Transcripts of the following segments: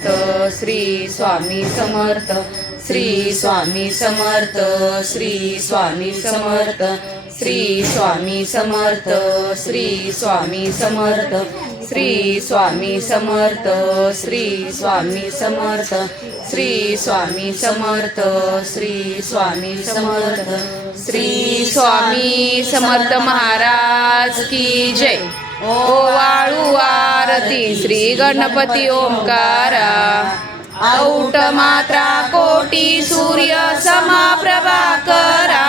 श्री स्वामी समर्थ, श्री स्वामी समर्थ, श्री स्वामी समर्थ, श्री स्वामी समर्थ, श्री स्वामी समर्थ, श्री स्वामी समर्थ, श्री स्वामी समर्थ, श्री स्वामी समर्थ, श्री स्वामी समर्थ, श्री स्वामी समर्थ महाराज की जय। ओ वाळू आरती श्री गणपती ओंकारा, औट मात्रा कोटी सूर्य समाप्रभाकरा,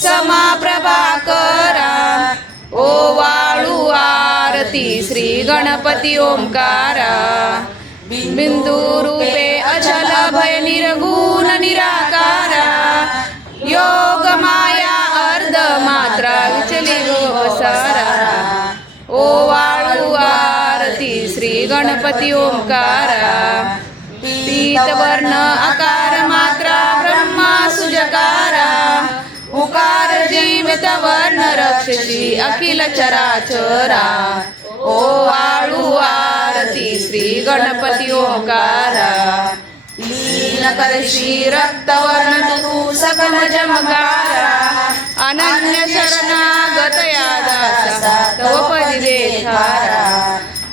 समाप्रभाकरा। ओ वाळू आरती श्री गणपती ओंकारा, बिंदू रूपे अचल भय निर्गुण निराकारा, योग माया अर्ध मात्रा विचली गोसारा। ओ वाळू आरती श्री गणपती ओंकारा, पीतवर्ण आकार मात्रा ब्रह्मा सुजकारा, उकार जीवित वर्ण रक्षसी अखिल चराचरा। ओ वाळू आरती श्री गणपती ओंकारा, लीन करशी रक्तवर्ण तू सकल चमकारा, अनन्य शरणागत या दासा तव पदी देखारा।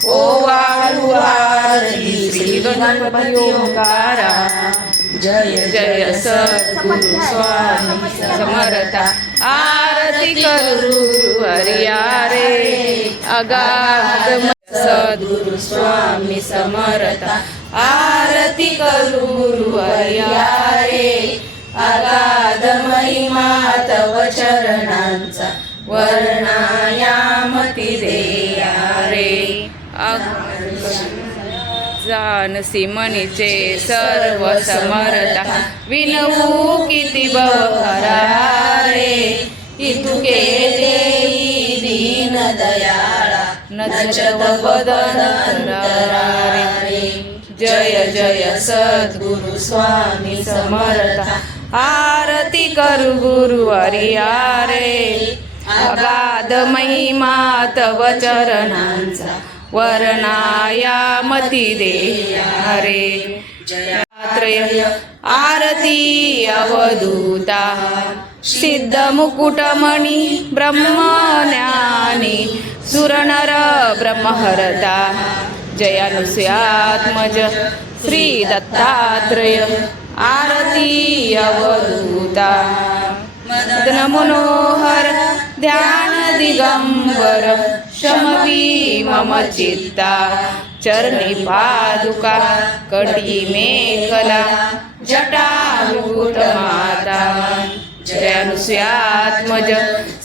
ओ वाळू आरती श्री गणपती ओंकारा, जय जय सद्गुरु स्वामी समर्था, आरती करू हरिया रे अगाध सद्गुरु स्वामी समर्था, आरती करू गुरु हरिया रे अगाध महिमा तव चरणांचा, वर्णायामती देया रे। जानसी मनीचे सर्व समर्था, विनवू किती बहरा रे, इतुके देई दीन दयाळा, नचत बदन रे। जय जय सद्गुरु स्वामी समर्था, आरती करू गुरु हरिया रे अगाध महिमा तव चरणांचा, वर्णायामती देया रे। जयात्रय आरती अवधूता, सिद्ध मुकुटमणि ब्रह्मज्ञानी, सुरनर ब्रह्महरता, जयानुसयात्मज श्री दत्तात्रय, आरती अवधूता। मदन मनोहर ध्यान दिगंबर, शमवी मम चित्ता, चरणी पादुका कटी मेखला, जटाभूत माता, जयानुसयात्मज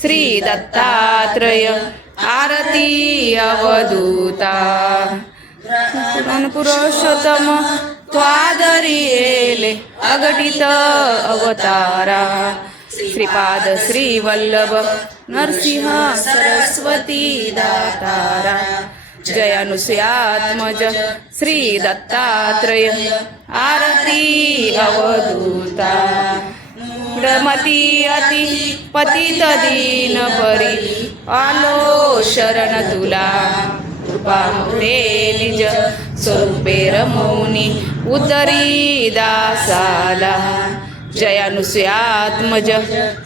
श्री दत्तात्रय, आरती अवधूता। पुरुषोत्तम त्वादरियेले अगटित अवतारा, श्रीपाद श्री वल्लभ नरसिंह सरस्वती दातारा, जयानुसयात्मज श्री दत्तात्रय, आरती अवधूता। मूढमती अति पतित दीन परी, आलो शरण तुला, कृपा ते निज स्वरूपे रमोनी, उदरी दासाला, जयानुसयात्मज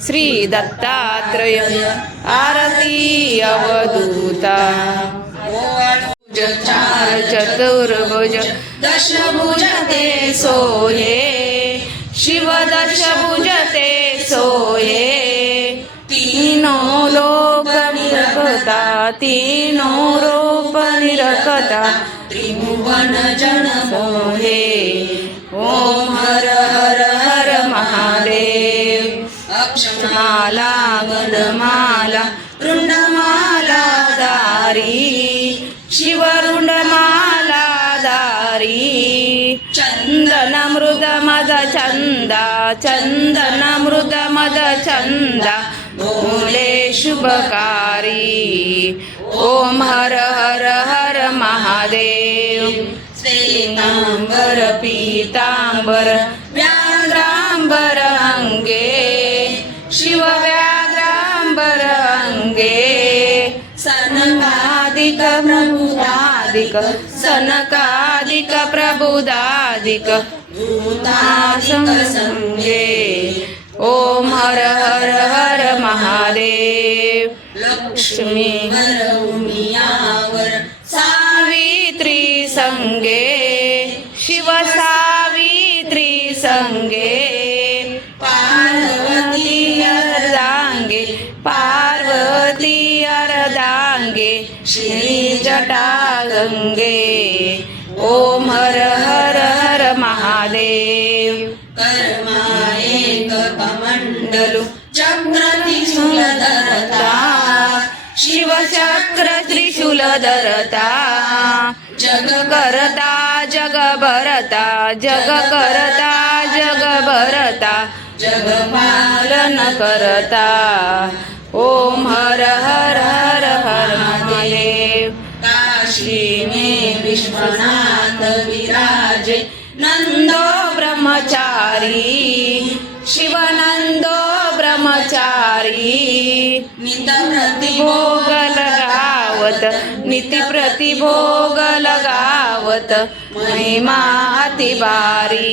श्री दत्तात्रय, आरती अवधूता। चार चतुर्भुज दशभुज ते सोये, शिव दशभुज ते सोये, तीनों लोक निरखता, तीनों रूप निरखता, त्रिभुवन जन मोहे। ओम हर हर हर महादेव। अक्षमाला गणमाला रुंडमाला दारी, शिवरुंडमाला दारी, चंदन मृद मद चंदा, चंदन मृद मद चंदा, भोले शुभकारी। ओम हर हर हर महादेव। श्वेतांबर पीतांबर व्याघ्रांबर अंगे, शिव व्याघ्रांबर अंगे, सनकादिक ब्रह्मादिक सनकादिक प्रभुदादिक प्रभुदादिक संगे ओम हर हर हर महादेव लक्ष्मी सावित्री संगे शिव सावित्री संगे पार्वती अर्धांगे पार्वती अर्धांगे श्री जटा गंगे ओम हर हर हर महादेव कर्मायेक कमंडलु चक्र त्रिशूल धरता शिव चक्र त्रिशूल धरता जग करता जग भरता जग करता जग भरता जग पालन करता ओम हर हर हर हर महादेव काशी में विश्वनाथ विराजे नंदो ब्रह्मचारी शिवानंदो ब्रह्मचारी नित प्रतिभोग लगावत नित्य प्रतिभोग लगावत महिमा अतिभारी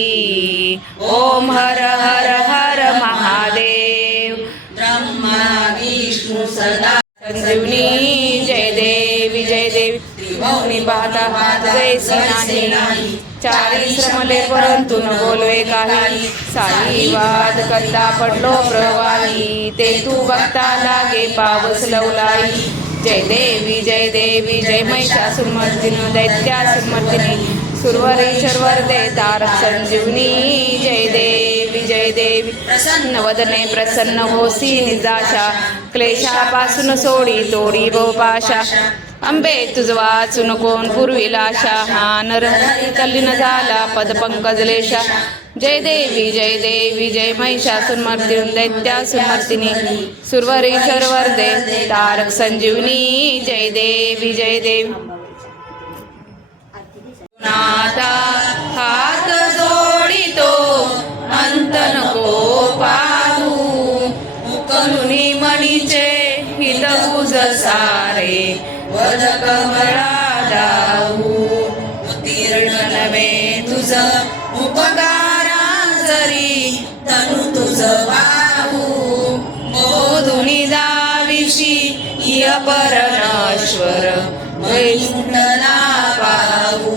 ओम हर हर हर महादेव ब्रह्मा विष्णु सदा संजीवनी जय देवी त्रिभुवनी पाहता जैसी नाही चारी श्रमले परंतु न बोलवे काही साई वाद करता पडलो प्रवाही ते तू बघता लागे पावस लवलाई जय देवी जय महिषासुरमर्दिनी दैत्यासुरमर्दिनी सुरवरेश्वर दे तारक संजीवनी जय देवी प्रसन्न वदने प्रसन्न होसी निजाशा क्लेशापासून सोडी तोडी बोपाशा अंबे तुझ वाचून कोण पूर्वील आशा हा नर तल्लीन झाला पद पंकजलेशा जय देवी जय महिषासुरमर्दिनी दैत्यासुरमर्दिनी सुरवरेश्वर वरदे तारक संजीवनी जय देवी नाता हात जोडितो अंत नको पाहू मुकलुनी मणीचे हित गुज सारे वद कमळा दाऊ उत्तीर्ण नवे तुझ उपकारा जरी तनु तुझ वाहू बोधुनी दाविशी परमेश्वर वैकुंठला पाहू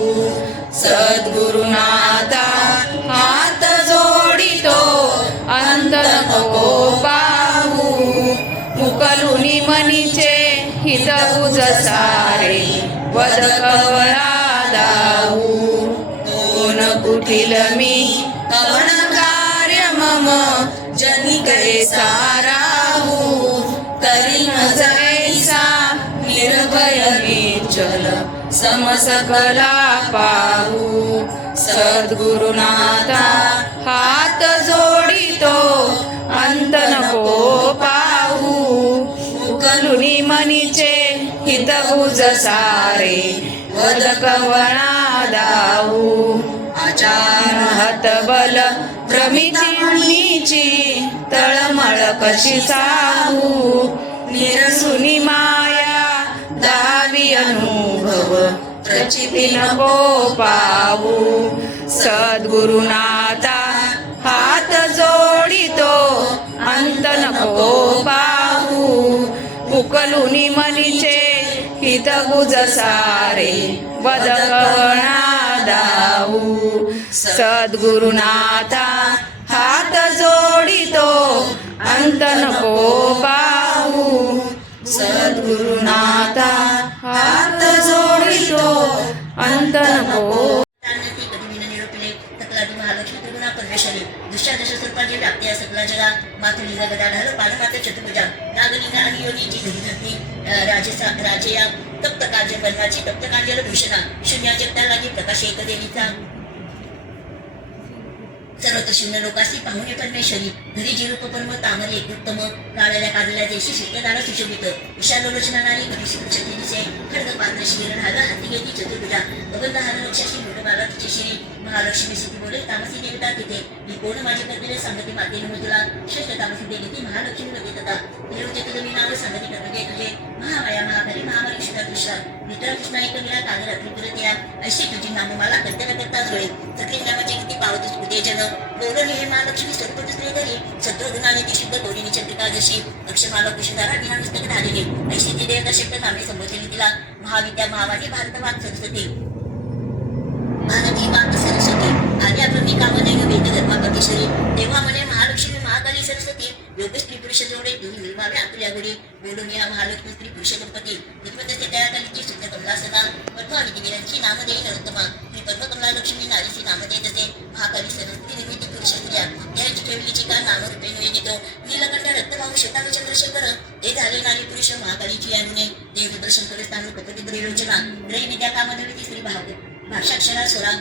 सद्गुरुनाथा हात जोडितो अंत नको पाहू मुकलुनी मनीचे हित गुज सारे वद कवळा दाऊ दोन कुटील मी कवन कार्य मम जनी कैसा राहू तरी न जैसा निर्भय निश्चल समसकला पाहू सद्गुरुनाथा हात जोडितो अंत नको पाहू मुकलुनी मनीचे हित गुज सारे वद कवळा दाऊ आचार हत बल भ्रमिची मुनीची तळमळ कशी सांगू निरसुनी माया दावी अनुभव प्रचिती नको पाहू सद्गुरुनाथा हात जोडितो अंत नको पाहू मुकलुनी मनीचे हित गुज सारे वद कवळा दाऊ सद्गुरुनाथा हात जोडितो अंत नको पाहू सद्गुरुनाथा हात जोडितो अंत नको दुष्टादश स्वरूपाची व्याप्ती सकला जगा मातुलीचा गदाढाल पानमात्र चतुर्भुजा नागलिंग आणि योनीची धरती राजेया तप्त कांजल बनवाची तप्त कांजल भूषणा शून्या जगता लागी प्रकाश एक देवीचा सर्वत शून्य लोकासी पाहुणे परमेश्वरी घरी जिरूप परम तामरे उत्तम काळल्या काढल्या देशी शित्यदारा सुशोभित विशाल लोचना नारी कटी दिसे खडग पात्र शिरण हाल हाती घेती चतुर्भुजा भगवंत हाल लक्षाशी मोठमाला तिचे श्री महालक्ष्मी सिद्धी बोले तामसी देवता तिथे मी कोण माझे करलेले सांगते माते तुला श्रेष्ठ तामसी देवी महालक्ष्मी मध्ये तथा निरुचे तुझे मी नाव सांगते करते तुझे महामाया महाभारी महामारी सुधा कृष्णा मित्र कृष्णा एक मिळा काल रात्री तुला त्या ऐशी तुझी नाम मला करते खेळे सखी नामाची गीती पावतच उद्याजन बोलणी हे महालक्ष्मी सरपट श्रीधरी सत्वगुणाने ती शुद्ध गौरीनी चंद्रिका जशी अक्षमाला कुशधारा विना पुस्तक धारिणे ऐशी ती देवता शब्द नामे संबोधली तिला महाविद्या महावाणी भारतवाद सरस्वती भारती वाद सरस्वती आद्या ब्रह्मी कामधेनु वेद धर्मापतीश्वरी तेव्हा म्हणे महालक्ष्मी महाकाली सरस्वती योग स्त्री पुरुष जोडे तुम्ही मिळवावे आपल्या गुडी बोलून या महालक्ष्मी स्त्री पुरुष गणपती नित्वतस्य तयाकालीची शुद्ध कमला सदा पद्मा आणि दिव्यांची नामधेय नरोत्तमा श्री पद्मकमला लक्ष्मी नारीची नामधेय तसे महाकाली सरस्वती निर्मिती पुरुष स्त्रिया त्यांची ठेवलीची का नामरूपे निवेदितो नीलकंठ रक्तभाऊ शतानु चंद्रशेखर ते झाले नारी पुरुष महाकालीची यामुने ते रुद्रशंकर स्थानु कपटी त्रैलोचना त्रैविद्या कामधेवी ती स्त्री भाषाक्षरा स्वरा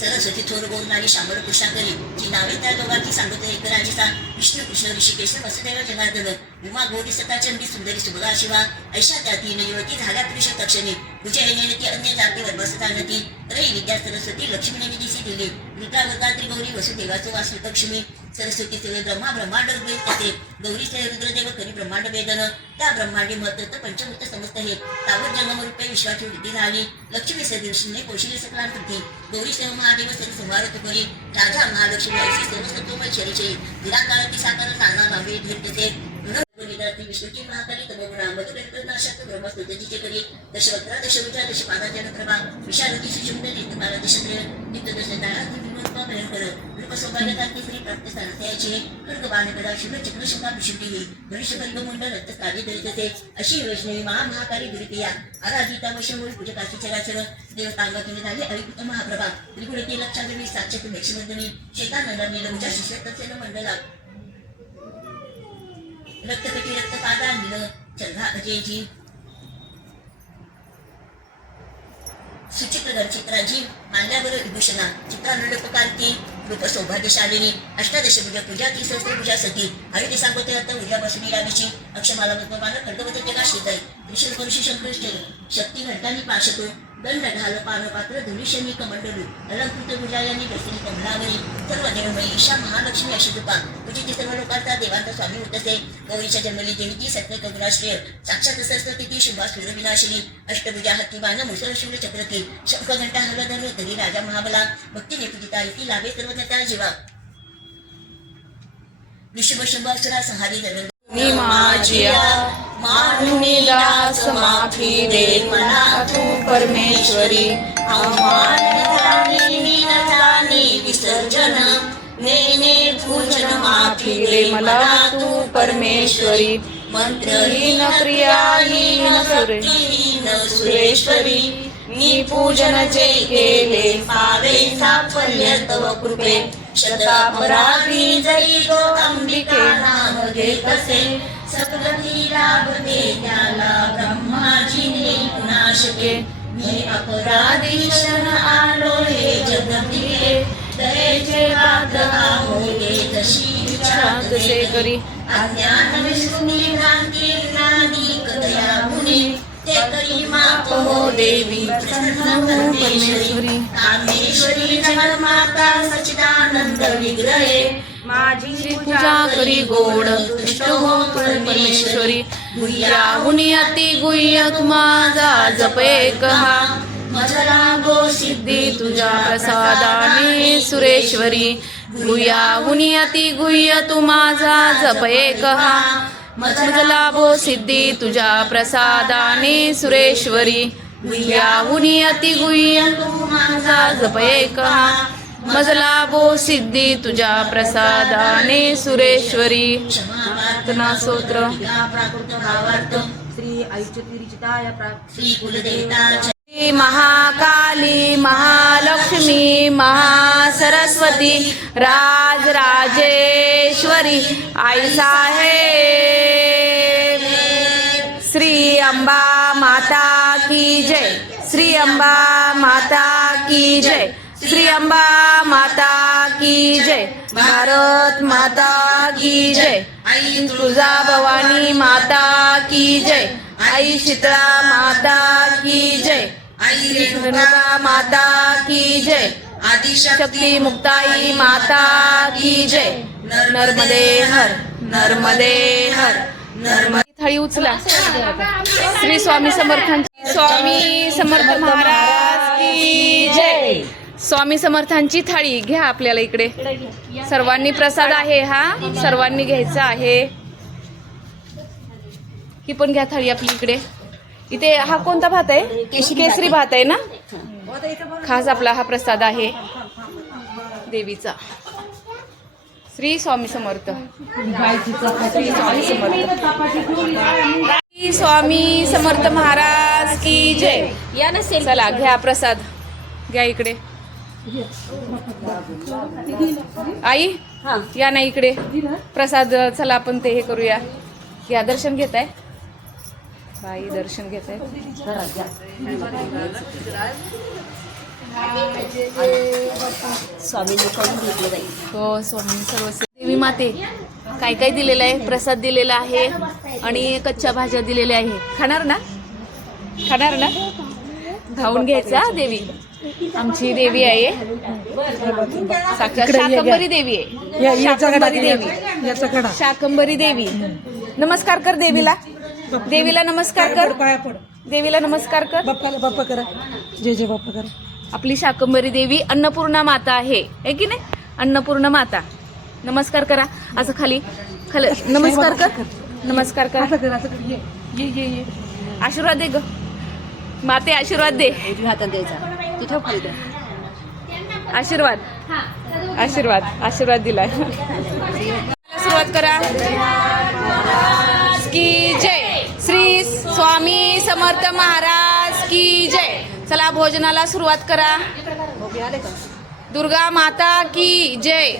सरस्वती थोर बोलणारी शांबळ कृष्णाकरी जी नावे त्या दोघांची सांगतो एक राजिसा विष्णू कृष्ण ऋषिकेश वसुदेव जनार्दन उमा गौरी सता चंडी सुंदरी सुभगा शिवा ऐशा त्या तीन युवती झाल्या पुरुष तक्षणी उज्जयिनीने ती अन्य जातीवर बसता नती त्रयी विद्या सरस्वती लक्ष्मीने दिसी दिली रुद्रावतात्री गौरी वसुदेवाचो वासु लक्ष्मी सरस्वती सेवे ब्रह्मा ब्रह्मांड वेद तसे गौरी से रुद्रदेव करी ब्रह्मांड वेदन त्या ब्रह्मांडी महत्व पंचभूत समस्त हे तावत जन्मरूपे विश्वाची वृद्धी झाली लक्ष्मी सदृष्टीने पोषिली सकलांकृती गौरी सेव महादेव सरी संहारत करी राजा महालक्ष्मी ऐशी सर्वसत्वमय शरीचे निराकाराती साकार नाना नावे धीरते विद्यार्थी विष्णूची महाकाली तमोगुणा मधुकल्पनाशक्त ब्रह्मस्तुतीचे करी दशवक्रा दशभुजा दशपादाजन प्रभा विशालती सुशुंभ नित्यमाला दशत्रय नित्यदशतारा विनोदपा भयंकर रूपसौभाग्यकांती श्री प्राप्त स्थानत्याचे खड्गबाण गदा शुभ चक्र शंका विशुद्धी मनुष्य वर्गमुंड रक्तस्तावी दरिद्रते अशी वैष्णवी महाकाली दुरितया आराधिता वशमूळ पूजकाची चराचर देवतांगातून झाली अविकृत महाप्रभा त्रिगुणिती लक्षागणी साक्षात मेक्षवर्धनी शेतानंद नीलमुजा शिष्यतसेन मंडला रक्तकटी रक्तपादा नील चंद्रा अजयजी सुचित्र चित्राजी मांडल्यावर विभूषणा चित्रानुलपकारती रूप सौभाग्यशालिनी अष्टादशभुजा पूजा ती सहस्त्रभुजा सती आयुधे सांगोते आता उद्यापासून याविषयी अक्षमाला मध्वमान खड्गवत जगा शेताई त्रिशूल परुषी शंकर शक्ती घंटानी पाशतो दंड घाल पानपात्र धुलिशनी कमंडलू अलंकृत भुजायांनी बसली कमलावरी सर्व देवमयी ईशा महालक्ष्मी अशुतपा तुझी ती सर्व लोकांचा देवांचा स्वामी होतसे गौरीच्या जन्मली देवी ती सत्य कगुणाश्रय साक्षात सरस्वती ती शुभा सूर्यविनाशिनी अष्टभुजा हत्ती बाण मुसळ शूल चक्रती शंख घंटा हलधर तरी राजा महाबला भक्तीने पूजिता ती लाभे सर्वज्ञता जीवा ऋषभ शुभासुरा संहारी धरण माझिया मानुनी दास माफी दे मला तू परमेश्वरी आव्हान जाणी न जाणी विसर्जन नेने पूजन माफी दे मला तू परमेश्वरी मंत्रहीन क्रियाहीन सुरहीन सुरेश्वरी मी पूजन जे केले पावे साफल्य तव कृपे शतापराधी जरी गो अंबिका नाम घेत असे सकलती लाभते त्याला ब्रह्माजीने पुनाशके मी अपराधी शरण आलो हे जगतिके दयेचे पात्र आहोले तशी विचार तसे करी अज्ञान विष्णुनी भ्रांती नादी कदया गुणी ते करी माप हो देवी प्रसन्न परमेश्वरी कामेश्वरी जगन्माता सच्चिदानंद विग्रहे माझी पूजा करी गोड तुष्ट हो परमेश्वरी गुह्याहुनी अति गुह्य माझा जप एक हा मजला गो सिद्धी तुझ्या प्रसादाने सुरेश्वरी गुह्याहुनी अति गुह्य तू माझा जप एक हा मजला गो सिद्धी तुझ्या प्रसादाने सुरेश्वरी गुह्याहुनी अति गुह्य तू माझा जप एक हा मजला गो सिद्धी तुझ्या प्रसादाने सुरेश्वरी प्रार्थना स्तोत्र श्री ऐच्यतिरिचिताय श्री कुलदेवता महाकाली महालक्ष्मी महासरस्वती राजराजेश्वरी आई साहेब श्री अंबा माता की जय श्री अंबा माता की जय श्री अंबा माता की जय भारत माता की जय आई तुळजा भवानी माता की जय आई शीतळा माता की जय आई रेणुका माता की जय आदिशक्ती मुक्ताई माता की जय नर्मदे हर नर्मदे हर नर्मदे थाळी उचला श्री स्वामी समर्थांची स्वामी समर्थ महाराज की स्वामी समर्थांची थाळी घ्या आपल्याला इकडे. सर्वांनी प्रसाद आहे हा, सर्वांनी घ्यायचा आहे. ही पण घ्या थाळी आपली इकडे. इथे हा कोणता भात आहे? केसरी भात आहे ना. खास आपला हा प्रसाद आहे देवीचा. श्री स्वामी समर्थ. श्री स्वामी समर्थ. श्री स्वामी समर्थ महाराज की जय. या ना सेल. चला घ्या प्रसाद, घ्या इकडे. आई या ना इकडे. प्रसाद चला आपण ते हे करूया. या दर्शन घेताय बाई, दर्शन घेताय. स्वामींनी करून घेतलं बाई. हो स्वामी सर्व. देवी माते काय काय दिलेलं आहे? प्रसाद दिलेला आहे आणि कच्च्या भाज्या दिलेल्या आहे. खाणार ना? खाणार ना? खाऊन घ्यायचा. देवी आमची देवी आहे, साक्षात शाकंभरी देवी आहे. शाकंभरी देवी, शाकंभरी देवी. नमस्कार कर देवीला. देवीला नमस्कार कर. देवीला नमस्कार कर. बाप्पा करा. जय जय बाप्पा करा. आपली शाकंभरी देवी अन्नपूर्णा माता आहे की नाही? अन्नपूर्णा माता. नमस्कार करा असं खाली खाली. नमस्कार कर. नमस्कर कर. ये आशीर्वाद दे ग माते. आशीर्वाद दे. हातात द्यायचा. तिथं खाली द्या. आशीर्वाद आशीर्वाद आशीर्वाद दिलाय. सुरुवात करा. की जय. श्री स्वामी समर्थ महाराज की जय. चला भोजनाला सुरुवात करा. दुर्गा माता की जय.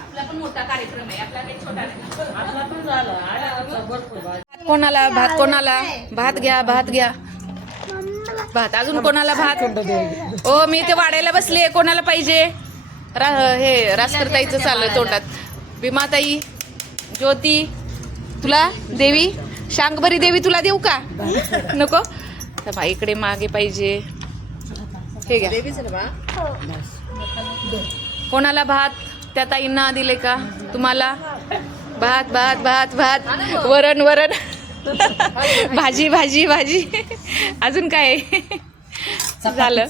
आपला पण मोठा कार्यक्रम आहे, आपला काही छोटा नाही. भात कोणाला? भात कोणाला? भात घ्या, भात घ्या. भात अजून कोणाला? भात. ओ मी ते वाढायला बसले. कोणाला पाहिजे? हे रासकरताईचं चाललंय तोंडात. भीमाताई, ज्योती, तुला देवी, शांगभरी देवी तुला देऊ का? नको. तर बाईकडे मागे पाहिजे. हे घ्या. कोणाला भात? त्या ताईंना दिले का तुम्हाला? भात भात भात भात. वरण वरण. भाजी भाजी भाजी. अजून काय झालं?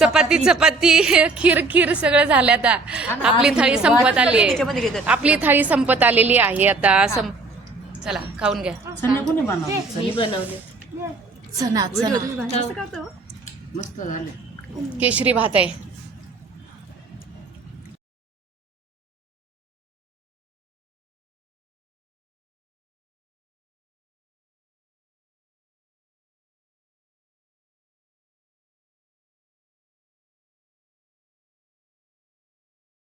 चपाती चपाती. खीर खीर सगळं झालं. आता आपली थाळी संपत आली आहे. आपली थाळी संपत आलेली आहे आता. चला खाऊन घ्या. चणा चणा. मस्त झाले. केशरी भात आहे.